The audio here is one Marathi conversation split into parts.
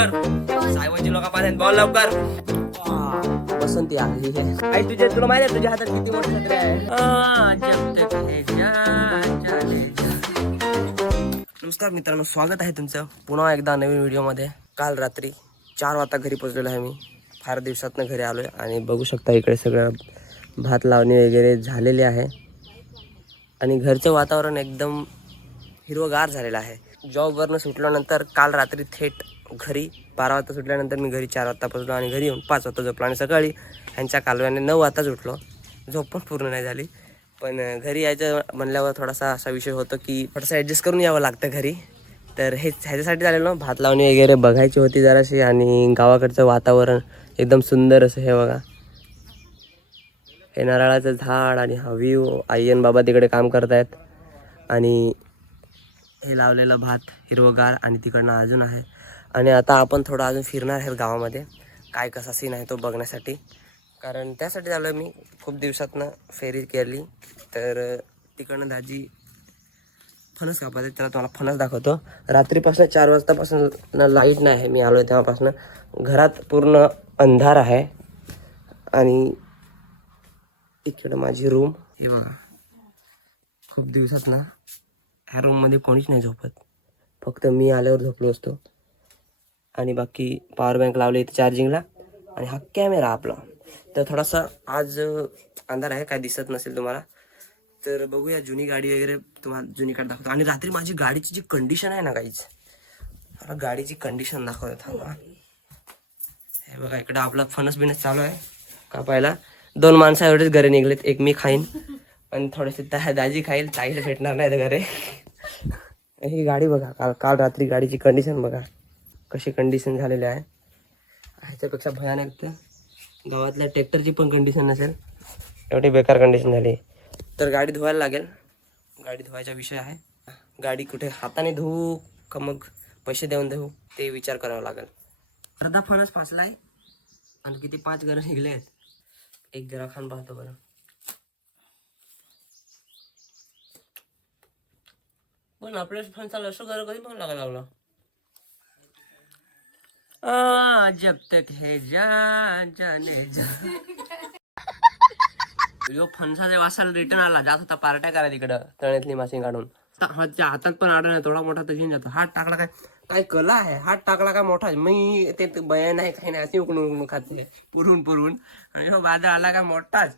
लवकर सायवनची लोक पाण्यात बॉल लवकर. बसंती आली आई तुझ्या तुला माहिती आहे तुझ्या हातात किती मोठी छत्री आहे. नमस्कार मित्रांनो, स्वागत आहे तुमचं पुन्हा एकदा नवीन व्हिडिओमध्ये. काल रात्री 4 वाजता घरी पोहोचलेलो आहे मी. फार दिवसातनं घरी आलोय आणि बघू शकता इकडे सगळं भात लावणी वगैरे झालेली आहे आणि घरचं वातावरण एकदम हिरवगार झालेलं आहे. जॉबवरनं सुटल्यानंतर काल रात्री थेट घरी 12 वाजता सुटल्यानंतर मी घरी 4 वाजता पोहोचलो आणि घरी येऊन 5 वाजता झोपलो आणि सकाळी ह्यांच्या कालव्याने 9 वाजताच उठलो. झोप पण पूर्ण नाही झाली, पण घरी यायचं म्हणल्यावर थोडासा असा विषय होतो की थोडंसं ॲडजस्ट करून यावं लागतं घरी. तर ह्याच्यासाठी झालेलं भात लावणी वगैरे बघायची होती जराशी आणि गावाकडचं वातावरण एकदम सुंदर असं हे बघा. हे नारळाचं झाड आणि हा व्ह्यू. आई आणि बाबा तिकडे काम करत आहेत आणि हे लावलेलं भात हिरवगार आणि तिकडनं अजून आहे. आणि आता आपण थोडं अजून फिरणार आहे गावामध्ये, काय कसा सीन आहे तो बघण्यासाठी. कारण त्यासाठी झालं मी खूप दिवसातनं फेरी केली. तर तिकडनं दाजी फणस कापत आहे, त्याला तुम्हाला फणस दाखवतो. रात्रीपासून 4 वाजतापासून लाईट नाही आहे. मी आलो तेव्हापासून घरात पूर्ण अंधार आहे आणि इकडं माझी रूम हे बघा. खूप दिवसात ना ह्या रूममध्ये कोणीच नाही झोपत, फक्त मी आल्यावर झोपलो असतो. आणि बाकी पॉवर बँक लावले इथे चार्जिंगला आणि हा कॅमेरा आपला. तर थोडासा आज अंधार आहे, काय दिसत नसेल तुम्हाला. तर बघूया जुनी गाडी वगैरे तुम्हाला जुनी कार दाखवतो. आणि रात्री माझी गाडीची जी कंडिशन आहे ना काहीच, मला गाडीची कंडिशन दाखवतो थांबा. हे बघा इकडं आपला फणस बिनस चालू आहे कापायला. 2 माणसं एवढेच घरी निघलेत, एक मी खाईन आणि थोडेसे दाजी खाईल. ताईला भेटणार नाही तर घरी. ही गाडी बघा, काल रात्री गाडीची कंडिशन बघा कशी कंडिशन झालेली आहे. ह्याच्यापेक्षा भयानक तर गावातल्या ट्रॅक्टरची पण कंडिशन नसेल, एवढी बेकार कंडिशन झाली. तर गाडी धुवायला लागेल. गाडी धुवायचा विषय आहे. गाडी कुठे हाताने धुवू का मग पैसे देऊन धुवू ते विचार करावा लागेल. अर्धा फणस फासलाय आणि किती 5 घरं निघले आहेत. एक जरा खान पाहतो बरं. पण आपल्या फणसाला असं घर कधी पण लागायला लागला. जब तक है जाने जा. जो फणसाच्या वासाला रिटर्न आला जात होता पार्ट्या करा तिकडं तळ्यातली माशी काढून. हातात पण आडा नाही, थोडा मोठा तर घेऊन जातो. हात टाकला काय कला आहे, हात टाकला काय मोठा. मी ते बया नाही काही नाही असे उकडून खाते पुरून पुरून. आणि हो बादल आला का मोठाच.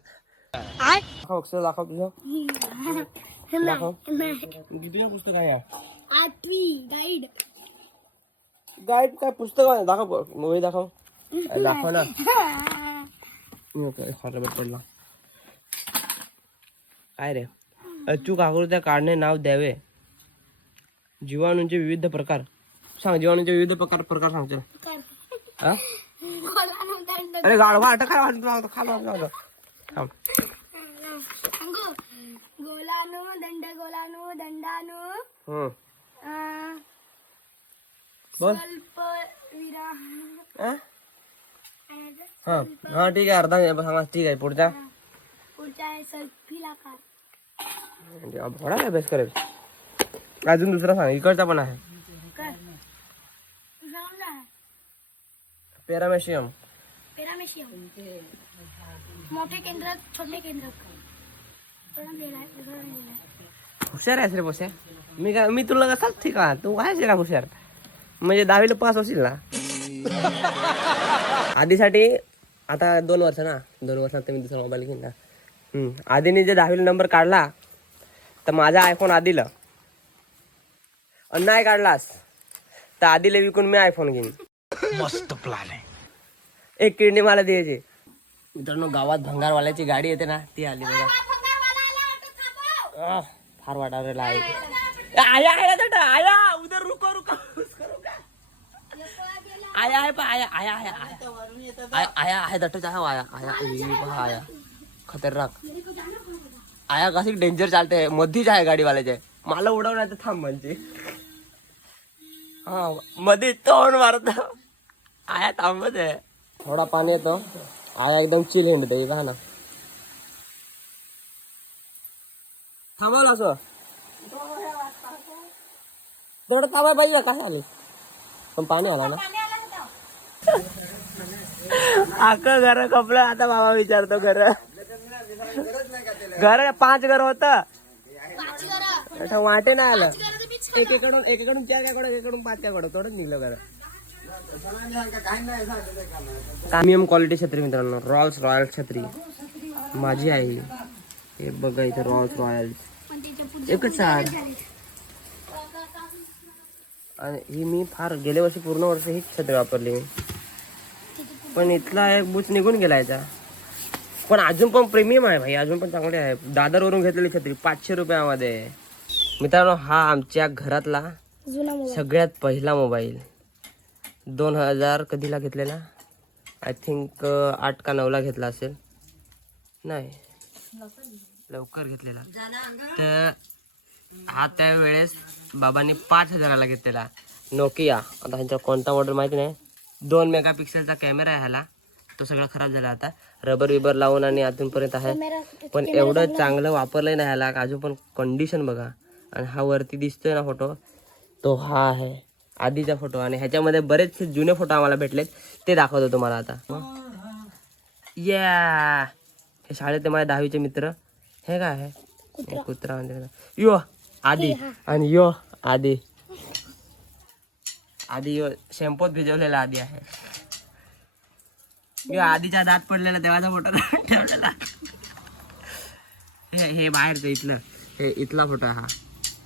दाखव दाखव तुझं दाखव. किती पुस्तक आहे? 8वी गाईड. गाईड काय पुस्तक आहे? दाखव मूवी दाखव. दाखव ना. पडला काय रे. अचूक आकृत्या काढणे, नाव द्यावे. जीवाणूंचे विविध प्रकार सांग. जीवाणूंचे विविध प्रकार सांगतो. अरे गाढवा अटक काय वाटत खालो. गोलानु दंड गोलानु दंडानु बोल. स्वल्प विराम. हा ठीक आहे. अर्धा सांगा. ठीक आहे. पुढचा आहे सल्फिलाकार. भोडा काय अभ्यास करेल. अजून दुसरा सांग. इकडचा पण आहे पॅरामेशियम. मोठे केंद्र छोटे केंद्र. हुशार आहेस रे बोसे. मी तुला कसा ठीक आहे. तू आहेस का हुशार म्हणजे 10वीला पास होशील ना. आधीसाठी आता 2 वर्ष ना. 2 वर्षात मी दुसरा मोबाईल घेईन ना. आधीने जे 10वीला नंबर काढला तर माझा आयफोन आधीला. नाही काढलास तर आधीला विकून मी आयफोन घेईन. मस्त प्लॅन आहे. एक किडनी मला द्यायची. मित्रांनो गावात भंगारवाल्याची गाडी येते ना ती आली बघा. फार वाटायला आहे. आया उधर रुको आया आहे पा आया आहे दटच आहे. आया खतरनाक आया कशी डेंजर चालते. मधीच आहे गाडीवाल्याचे. मला उडवण्याचं थांब म्हणजे हा मध्ये तोंड मारत. आया थांबत आहे. थोडा पाणी येतो. आया एकदम चिल हिंडते का ना. थांबवलं असं थोडं थांबाय पाहिजे. काय आले पण पाणी आला ना. अख्खं घर कपलं. आता बाबा विचारतो घर 5 घर होत वाटे नाही आलं. एकीकडून 4 काकडं एकीकडून 5 काकडं थोडंच निघलं घर. प्रीमियम क्वालिटी छत्री मित्रांनो, रॉल्स रॉयल छत्री माझी आहे. हे बघा इथे रॉल्स रॉयल एकच साड. आणि ही मी फार गेल्या वर्षी पूर्ण वर्ष हीच छत्री वापरली मी. पण इथला एक बुच निघून गेला याचा. पण अजून पण प्रीमियम आहे भाई, अजून पण चांगले आहे. दादरवरून घेतलेली छत्री 500 रुपयामध्ये. मित्रांनो हा आमच्या घरातला सगळ्यात पहिला मोबाईल 2000 कधीला घेतलेला, आय थिंक 8 का 9 ला घेतला असेल. नाही लवकर घेतलेला. तर हा त्यावेळेस बाबांनी 5000ला घेतलेला नोकिया. आता ह्यांचा कोणता मॉडेल माहिती नाही. 2 मेगापिक्सेलचा कॅमेरा आहे ह्याला. तो सगळा खराब झाला आता, रबर विबर लावून आणि अजूनपर्यंत आहे. पण एवढं चांगलं वापरलंय ना ह्याला, अजून पण कंडिशन बघा. आणि हा वरती दिसतोय ना फोटो, तो हा आहे आधीचा फोटो. आणि ह्याच्यामध्ये बरेचसे जुने फोटो आम्हाला भेटलेत, ते दाखवतो तुम्हाला आता. या हे शाळेत माझ्या 10वीचे मित्र. हे काय आहे कुत्रा यो आधी. आणि यो आधी यो शॅम्पूत भिजवलेला आधी आहे. यो आधीचा दात पडलेला तेव्हाचा फोटो ठेवलेला. हे बाहेरचं इथलं, हे इथला फोटो हा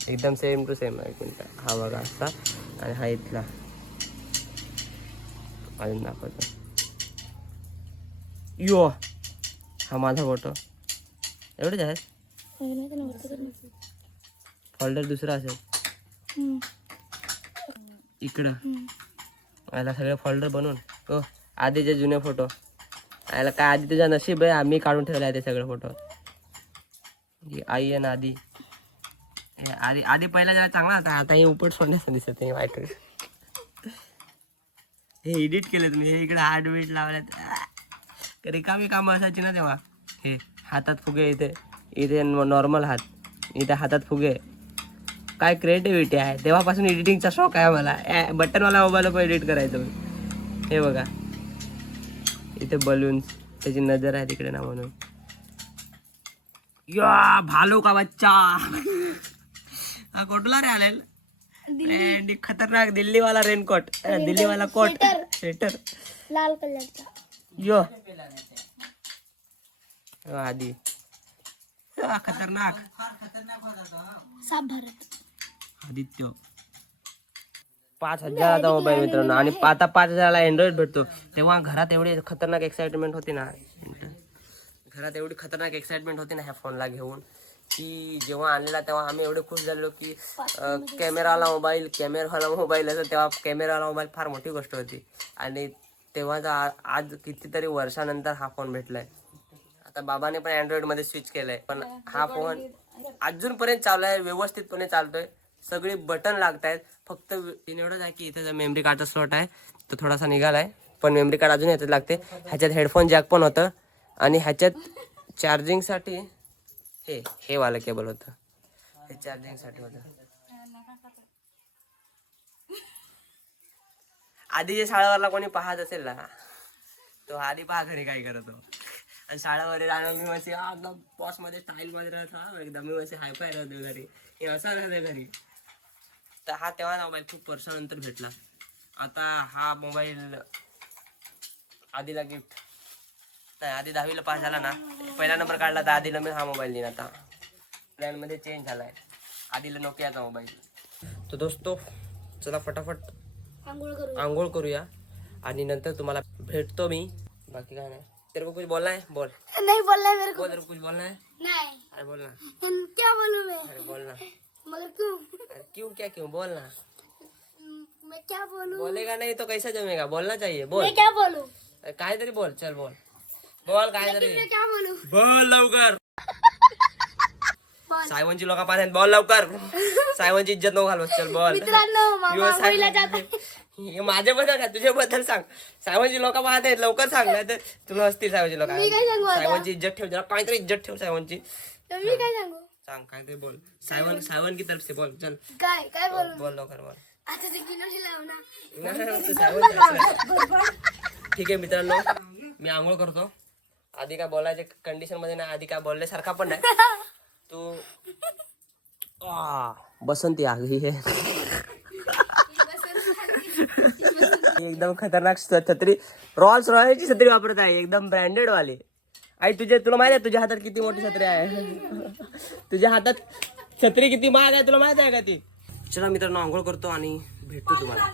एकदम सेम टू सेम. एक मिनिट, हा बघा असा. आणि हा इथला अजून दाखवतो. यो हा माझा फोटो. एवढेच आहेत. फोल्डर दुसरा असेल इकडं. याला सगळे फोल्डर बनवून हो आधीचे जुने फोटो. याला काय आधी तुझा नशीब आहे, आम्ही काढून ठेवले आहे ते सगळे फोटो. आई आणि आधी आधी पहिला जरा चांगला होता, आता हे उपट सोडण्याचं दिसत नाही वाईट. हे एडिट केले तुम्ही. हे इकडे हार्ट बीट लावल्यात. रिकामी कामं असायची ना तेव्हा. हे हातात फुगे, इथे नॉर्मल हात, इथे हातात फुगे. काय क्रिएटिव्हिटी आहे. तेव्हापासून एडिटिंगचा शौक आहे मला. बटनवाला मोबाईल पण एडिट करायचं मी. हे बघा इथे बलून्स, त्याची नजर आहे तिकडे ना म्हणून. या भालू का बच्चा. हा कोटला रे आलेल. खतरनाक दिल्लीवाला रेनकोट, दिल्लीवाला कोट स्वेटर लाल कलरचा. यो आधी खतरनाक साप भारत आदित्य. 5000चा मोबाईल मित्रांनो. आणि आता 5000ला अँड्रॉइड भेटतो. तेव्हा घरात एवढी खतरनाक एक्साइटमेंट होती ना, ह्या फोनला घेऊन, की जेव्हा आणलेला तेव्हा आम्ही एवढे खुश झालो की कॅमेरावाला मोबाईल असं. तेव्हा कॅमेरावाला मोबाईल फार मोठी गोष्ट होती. आणि तेव्हाचा आज कितीतरी वर्षानंतर हा फोन भेटलाय. आता बाबाने पण अँड्रॉइडमध्ये स्विच केलंय. पण हा फोन अजूनपर्यंत चाललाय, व्यवस्थितपणे चालतोय. सगळे बटन लागतायत. फक्त एवढंच आहे की इथे मेमरी कार्डचा स्लॉट आहे तो थोडासा निघालाय. पण मेमरी कार्ड अजून ह्याच्यात लागते. ह्याच्यात हेडफोन जॅक पण होतं. आणि ह्याच्यात चार्जिंगसाठी हे वाला केबल होतं. हे चार्जिंगसाठी होतं. आधी जे शाळेवरला कोणी पाहत असेल ना, तो आधी पहा घरी काय करतो. आणि शाळेमध्ये जाणं मी वशी बॉस मध्ये स्टाईल मध्ये राहतो. एकदम मी वशी हायफाय राहतो घरी. हे असं राहते घरी. तर हा तेव्हा मोबाईल खूप वर्षानंतर भेटला. आता हा मोबाईल आधीला गिफ्ट नाही, आधी 10वीला पास झाला ना, पहिला नंबर काढला तर आधीला मी हा मोबाईल दिला. आता प्लॅन मध्ये चेंज झालाय. आधीला नोकियाचा मोबाईल. तर दोस्तो चला फटाफट आंघोळ करूया आणि नंतर तुम्हाला भेटतो मी. बाकी काय नाही. तेरे को कुछ बोलना है बोल. नहीं बोलना है मेरे को. बोल तेरे को कुछ बोलना है. नहीं. अरे बोल ना. क्या बोलूं मैं. अरे बोल ना. मगर क्यों. अरे क्यों क्या क्यों बोल ना. मैं क्या बोलूं. बोलेगा नहीं तो कैसा जमेगा. बोलना चाहिए. बोल. मैं क्या बोलूं. काय तरी बोल. चल बोल बोल काय तरी. मैं क्या बोलूं. बोल लवकर. बोल. सायवनची लोक पाहण्यात. बोल लवकर. सायवनची इज्जत नको घालवस. चल बोल. मित्रांनो मामा आंघोळीला जात हे माझ्याबद्दल का तुझ्याबद्दल सांग. सायवनची लोक पाहत आहेत. लवकर सांग नाही तर तुला हसतील सायवनची लोक. मी काय सांगू आता? सायवनची इज्जत ठेव. जरा काहीतरी इज्जत ठेव सायवनची. तर मी काय सांगू. सांग काहीतरी बोल. सायवन की तरफ से बोल. चल काय काय बोलू. बोल लवकर बोल. आता ते गिनोली लाव ना. ठीक आहे मित्रांनो, मी आंघोळ करतो. आधी काय बोलायचे कंडिशन मध्ये नाही, आधी काय बोलण्यासारखा पण नाही. तू बसंती आ गई है. एकदम खतरनाक छत्री, रॉल्स रॉयलची छत्री वापरत आहे, एकदम ब्रँडेड वाली. आई तुला माहित आहे तुझ्या हातात किती मोठी छत्री आहे? तुझ्या हातात छत्री किती महाग आहे तुला माहित आहे का ती? चला मित्रांनो, आंघोळ करतो आणि भेटतो तुम्हाला.